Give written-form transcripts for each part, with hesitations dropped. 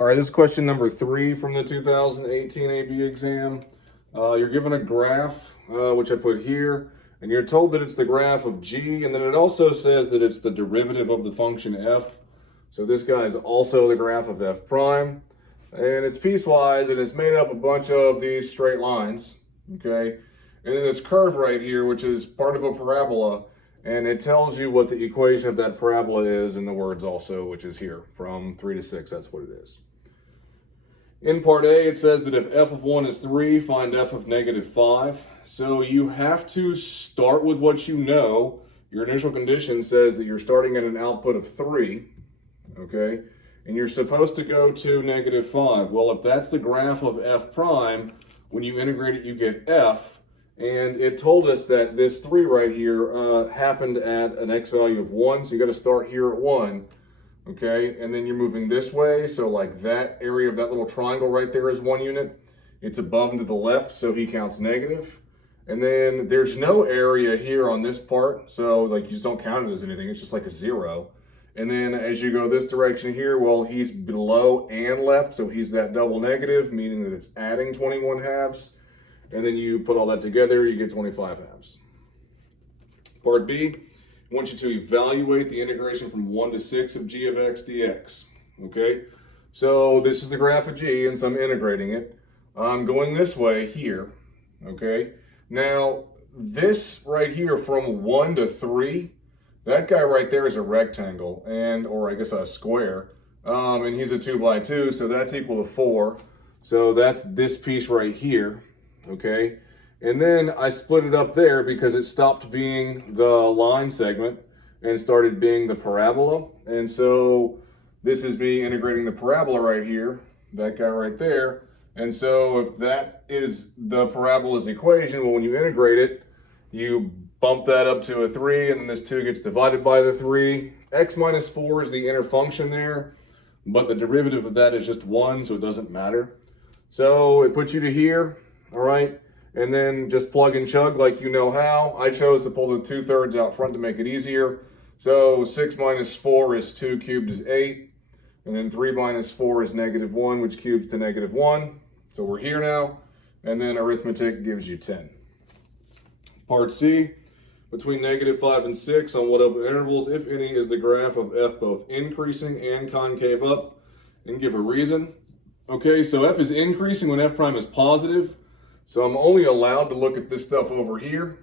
All right, this is question number 3 from the 2018 AB exam. You're given a graph, which I put here, and you're told that it's the graph of g, and then it also says that it's the derivative of the function f. So this guy is also the graph of f prime, and it's piecewise, and it's made up a bunch of these straight lines, okay? And then this curve right here, which is part of a parabola, and it tells you what the equation of that parabola is in the words also, which is here, from 3 to 6, that's what it is. In part A, it says that if f of 1 is 3, find f of negative 5. So you have to start with what you know. Your initial condition says that you're starting at an output of 3, okay? And you're supposed to go to negative 5. Well, if that's the graph of f prime, when you integrate it, you get f. And it told us that this 3 right here happened at an x value of 1, so you got to start here at 1. Okay, and then you're moving this way, so like that area of that little triangle right there is 1 unit. It's above and to the left, so he counts negative. And then there's no area here on this part, so like you just don't count it as anything, it's just like a 0. And then as you go this direction here, well, he's below and left, so he's that double negative, meaning that it's adding 21 halves. And then you put all that together, you get 25 halves. Part B. I want you to evaluate the integration from 1 to 6 of g of x dx, okay? So this is the graph of g, and so I'm integrating it. I'm going this way here, okay? Now, this right here from 1 to 3, that guy right there is a rectangle, or I guess a square, and he's a 2 by 2, so that's equal to 4. So that's this piece right here, okay? And then I split it up there because it stopped being the line segment and started being the parabola. And so this is me integrating the parabola right here, that guy right there. And so if that is the parabola's equation, well, when you integrate it, you bump that up to a 3, and then this 2 gets divided by the 3. X minus 4 is the inner function there, but the derivative of that is just 1, so it doesn't matter. So it puts you to here, all right? And then just plug and chug like you know how. I chose to pull the 2/3 out front to make it easier. So 6 minus 4 is 2 cubed is 8. And then 3 minus 4 is negative 1, which cubes to negative 1. So we're here now. And then arithmetic gives you 10. Part C, between negative 5 and 6, on what open intervals, if any, is the graph of f both increasing and concave up? And give a reason. Okay, so f is increasing when f prime is positive. So I'm only allowed to look at this stuff over here,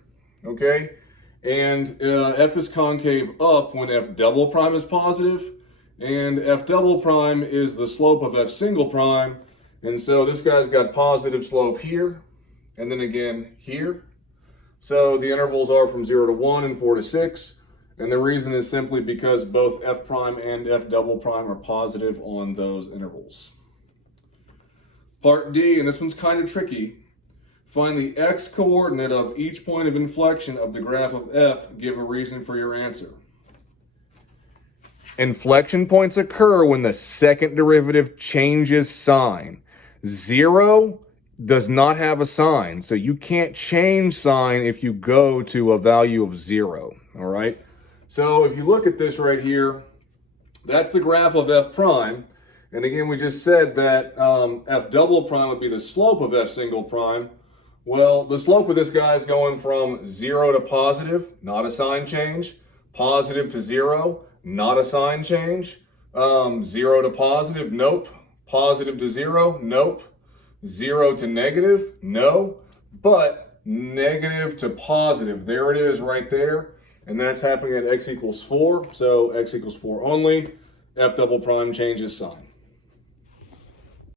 okay? And f is concave up when f double prime is positive, and f double prime is the slope of f single prime, and so this guy's got positive slope here, and then again here. So the intervals are from 0 to 1 and 4 to 6, and the reason is simply because both f prime and f double prime are positive on those intervals. Part D, and this one's kind of tricky. Find the x-coordinate of each point of inflection of the graph of f. Give a reason for your answer. Inflection points occur when the second derivative changes sign. 0 does not have a sign, so you can't change sign if you go to a value of 0, all right? So if you look at this right here, that's the graph of f prime. And again, we just said that f double prime would be the slope of f single prime. Well, the slope of this guy is going from 0 to positive, not a sign change. Positive to 0, not a sign change. 0 to positive, nope. Positive to 0, nope. 0 to negative, no. But negative to positive, there it is right there. And that's happening at x equals 4. So x equals 4 only. F double prime changes sign.